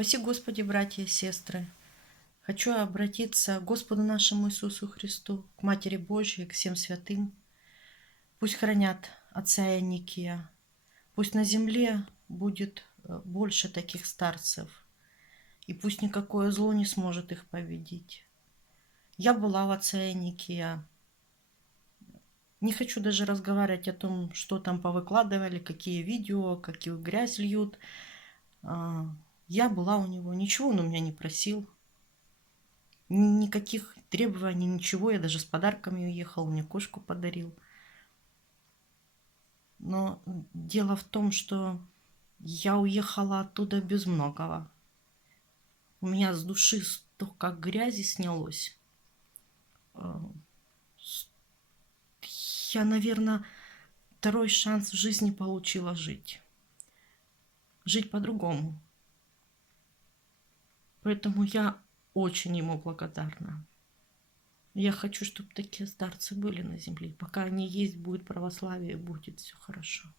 Спаси, Господи, братья и сестры. Хочу обратиться к Господу нашему Иисусу Христу, к Матери Божьей, к всем святым. Пусть хранят отца Ионикия. Пусть на земле будет больше таких старцев. И пусть никакое зло не сможет их победить. Я была у отца Ионикия. Не хочу даже разговаривать о том, что там повыкладывали, какие видео, какую грязь льют. Я была у него. Ничего он у меня не просил. Никаких требований, ничего. Я даже с подарками уехал, мне кошку подарил. Но дело в том, что я уехала оттуда без многого. У меня с души столько грязи снялось. Я, наверное, второй шанс в жизни получила жить. Жить по-другому. Поэтому я очень ему благодарна. Я хочу, чтобы такие старцы были на земле. Пока они есть, будет православие, будет все хорошо.